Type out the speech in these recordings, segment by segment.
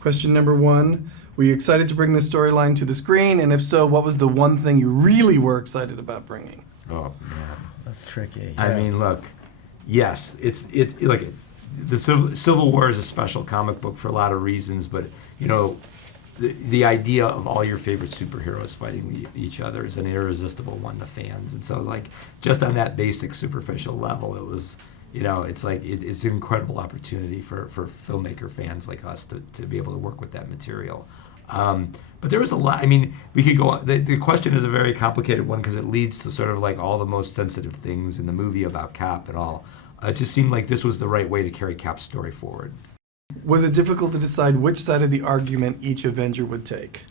Question number 1. Were you excited to bring this storyline to the screen? And if so, what was the one thing you really were excited about bringing? Oh, man. That's tricky. I mean, look, yes, like the Civil War is a special comic book for a lot of reasons, but, you know, the idea of all your favorite superheroes fighting each other is an irresistible one to fans. And so, like, just on that basic superficial level, it was, you know, it's like it's an incredible opportunity for filmmaker fans like us to be able to work with that material. But there was a lot. I mean, we could go. The question is a very complicated one because it leads to sort of like all the most sensitive things in the movie about Cap and all. It just seemed like this was the right way to carry Cap's story forward. Was it difficult to decide which side of the argument each Avenger would take?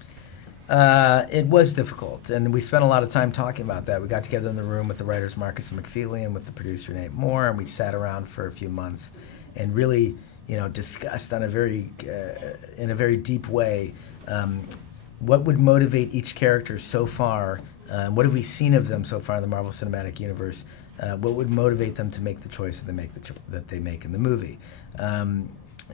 It was difficult, and we spent a lot of time talking about that. We got together in the room with the writers Marcus and McFeely and with the producer Nate Moore, and we sat around for a few months and really, you know, discussed on a very, in a very deep way, what would motivate each character so far. What have we seen of them so far in the Marvel Cinematic Universe? What would motivate them to make the choice that they make in the movie?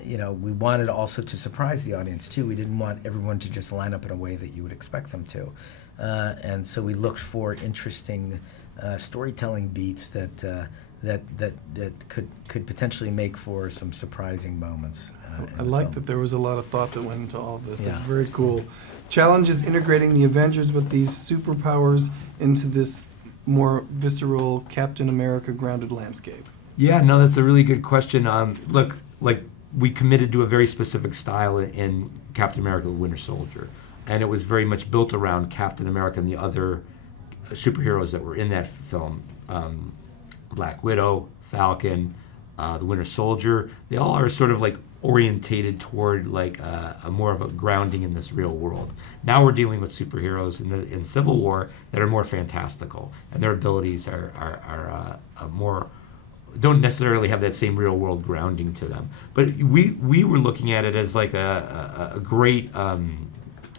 You know, we wanted also to surprise the audience too. We didn't want everyone to just line up in a way that you would expect them to, and so we looked for interesting storytelling beats that could potentially make for some surprising moments. I like that there was a lot of thought that went into all of this. That's very cool. Challenge is integrating the Avengers with these superpowers into this more visceral Captain America grounded landscape. Yeah, no, that's a really good question. Look, like, we committed to a very specific style in Captain America: The Winter Soldier, and it was very much built around Captain America and the other superheroes that were in that film. Black Widow, Falcon, the Winter Soldier, they all are sort of like orientated toward like a more of a grounding in this real world. Now we're dealing with superheroes in Civil War that are more fantastical, and their abilities are more, don't necessarily have that same real world grounding to them. But we were looking at it as like a great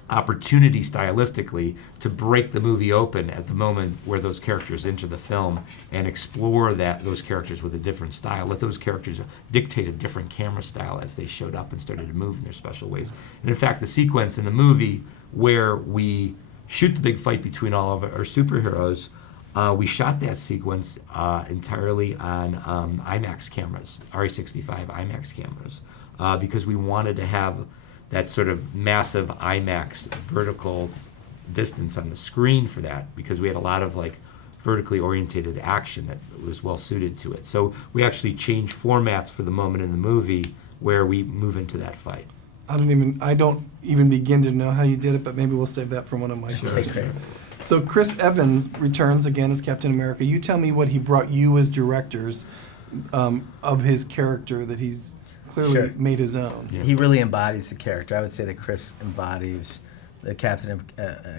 opportunity stylistically to break the movie open at the moment where those characters enter the film and explore those characters with a different style. Let those characters dictate a different camera style as they showed up and started to move in their special ways. And in fact, the sequence in the movie where we shoot the big fight between all of our superheroes, we shot that sequence entirely on IMAX cameras, RE65 IMAX cameras, because we wanted to have that sort of massive IMAX vertical distance on the screen for that, because we had a lot of like vertically orientated action that was well suited to it. So we actually changed formats for the moment in the movie where we move into that fight. I don't even begin to know how you did it, but maybe we'll save that for one of my questions. So Chris Evans returns again as Captain America. You tell me what he brought you as directors of his character that he's clearly made his own. Yeah. He really embodies the character. I would say that Chris embodies the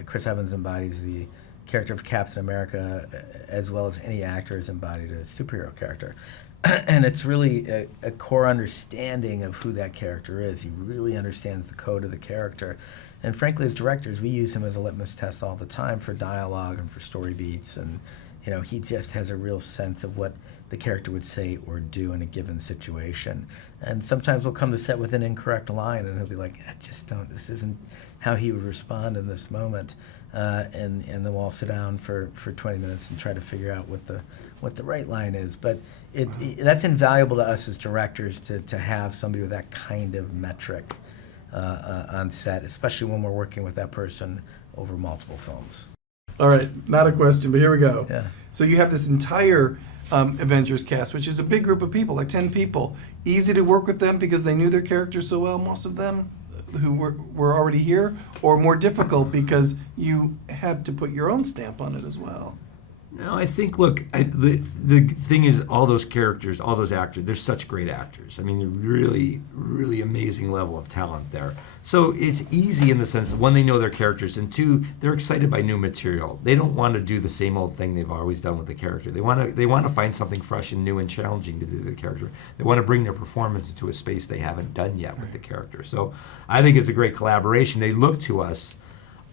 Chris Evans embodies the character of Captain America as well as any actor has embodied a superhero character. And it's really a core understanding of who that character is. He really understands the code of the character. And frankly, as directors, we use him as a litmus test all the time for dialogue and for story beats. And you know, he just has a real sense of what the character would say or do in a given situation. And sometimes we'll come to set with an incorrect line, and he'll be like, this isn't how he would respond in this moment. And then we'll all sit down for 20 minutes and try to figure out what the right line is. But that's invaluable to us as directors to have somebody with that kind of metric on set, especially when we're working with that person over multiple films. All right, not a question, but here we go. Yeah. So you have this entire Avengers cast, which is a big group of people, like 10 people. Easy to work with them because they knew their characters so well, most of them who were already here, or more difficult because you have to put your own stamp on it as well? No, I think, look, the thing is, all those characters, all those actors, they're such great actors. I mean, they're really, really amazing level of talent there. So it's easy in the sense that, one, they know their characters, and two, they're excited by new material. They don't want to do the same old thing they've always done with the character. They want to find something fresh and new and challenging to do with the character. They want to bring their performance into a space they haven't done yet with the character. So I think it's a great collaboration. They look to us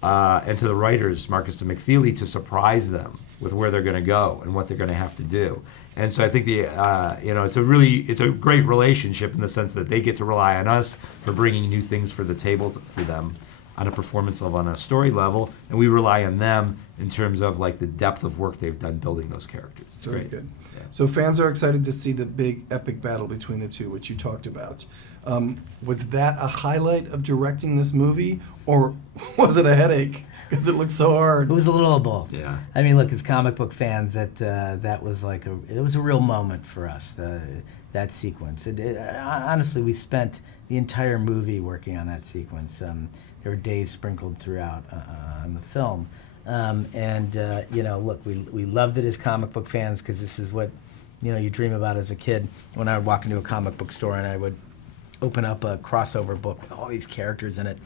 and to the writers, Marcus and McFeely, to surprise them with where they're going to go and what they're going to have to do. And so I think it's a great relationship in the sense that they get to rely on us for bringing new things for the table for them on a performance level, on a story level, and we rely on them in terms of like the depth of work they've done building those characters. It's Very great. good. Yeah. So fans are excited to see the big epic battle between the two, which you talked about. Was that a highlight of directing this movie, or was it a headache because it looked so hard? It was a little of both. Yeah. I mean, look, as comic book fans, that was like it was a real moment for us. That sequence. Honestly, we spent the entire movie working on that sequence. There were days sprinkled throughout on the film, look, we loved it as comic book fans because this is what you dream about as a kid. When I would walk into a comic book store and I would open up a crossover book with all these characters in it,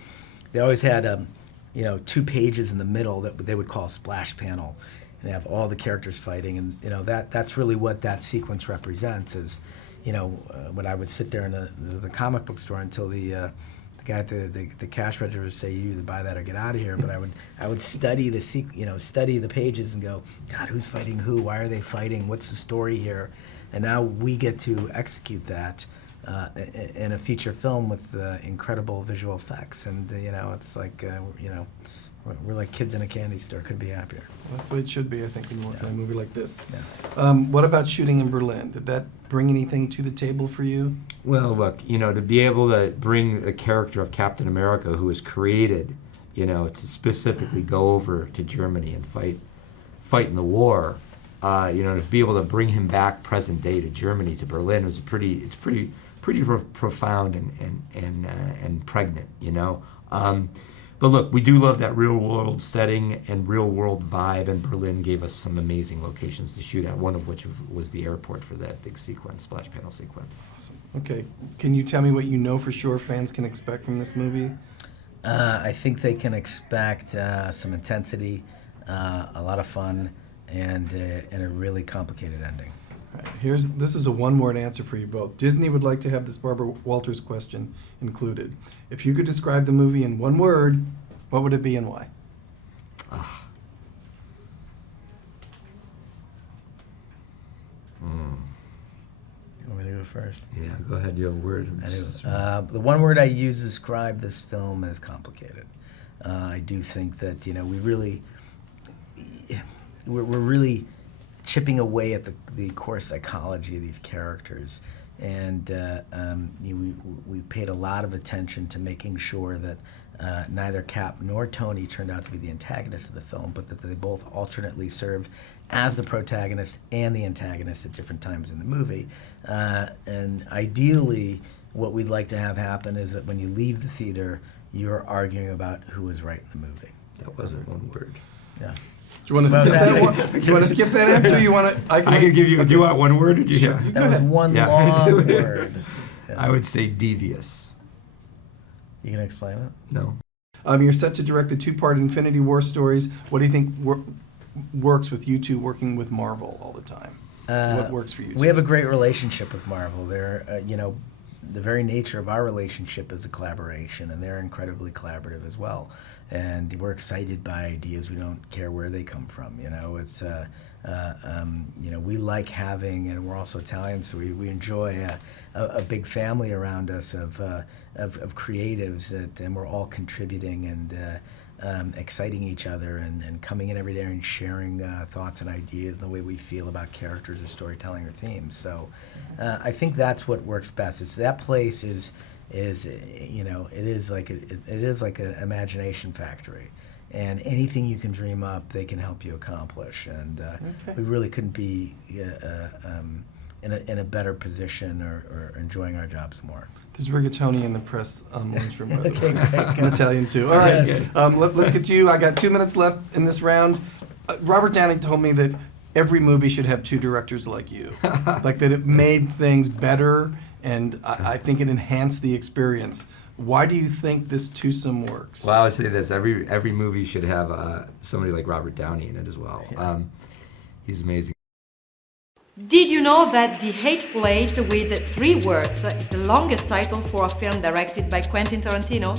they always had 2 pages in the middle that they would call a splash panel, and they have all the characters fighting, and that's really what that sequence represents. Is when I would sit there in the comic book store until the guy at the cash register would say, "You either buy that or get out of here." But I would study study the pages and go, "God, who's fighting who? Why are they fighting? What's the story here?" And now we get to execute that in a feature film with incredible visual effects, and it's like we're like kids in a candy store. Couldn't be happier. Well, that's the way it should be, I think, when you work on a movie like this. Yeah. What about shooting in Berlin? Did that bring anything to the table for you? Well, look, to be able to bring the character of Captain America, who was created, to specifically go over to Germany and fight in the war, to be able to bring him back present day to Germany, to Berlin, was pretty profound and pregnant, But look, we do love that real-world setting and real-world vibe, and Berlin gave us some amazing locations to shoot at, one of which was the airport for that big sequence, splash panel sequence. Awesome. Okay. Can you tell me what you know for sure fans can expect from this movie? I think they can expect some intensity, a lot of fun, and a really complicated ending. All right, this is a one-word answer for you both. Disney would like to have this Barbara Walters question included. If you could describe the movie in one word, what would it be and why? You want me to go first? Yeah, go ahead. You have a word. I do. The one word I use to describe this film is complicated. I do think that we're really chipping away at the core psychology of these characters, and we paid a lot of attention to making sure that neither Cap nor Tony turned out to be the antagonist of the film, but that they both alternately served as the protagonist and the antagonist at different times in the movie. And ideally, what we'd like to have happen is that when you leave the theater, you're arguing about who was right in the movie. That wasn't one word. Yeah. Do you want to skip that one? Do you want to skip that answer? You want to? I can give you. Okay. Do you want one word? Or do you? Sure. That was one Yeah. long word. Yeah. I would say devious. You can explain it? No. You're set to direct the 2-part Infinity War stories. What do you think works with you two working with Marvel all the time? What works for you two? We have a great relationship with Marvel. They're, the very nature of our relationship is a collaboration, and they're incredibly collaborative as well. And we're excited by ideas. We don't care where they come from. It's we like having, and we're also Italian, so we enjoy a big family around us of creatives and we're all contributing and exciting each other and coming in every day and sharing thoughts and ideas and the way we feel about characters or storytelling or themes. So I think that's what works best. That place is like an imagination factory, and anything you can dream up, they can help you accomplish. And we really couldn't be in a better position or enjoying our jobs more. There's rigatoni in the press lunchroom. By the Okay, way. great, I'm Italian too. All right, Yes. let's get to you. I got 2 minutes left in this round. Robert Downey told me that every movie should have 2 directors like you, like that it made things better, and I think it enhanced the experience. Why do you think this twosome works? Well, I would say this: every movie should have somebody like Robert Downey in it as well. Yeah. He's amazing. Did you know that The Hateful Eight with 3 words is the longest title for a film directed by Quentin Tarantino?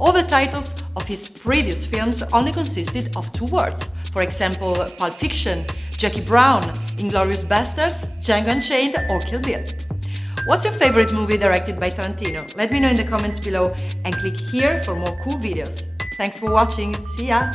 All the titles of his previous films only consisted of 2 words, For example, Pulp Fiction, Jackie Brown, Inglourious Basterds, Django Unchained, or Kill Bill. What's your favorite movie directed by Tarantino? Let me know in the comments below and click here for more cool videos. Thanks for watching. See ya!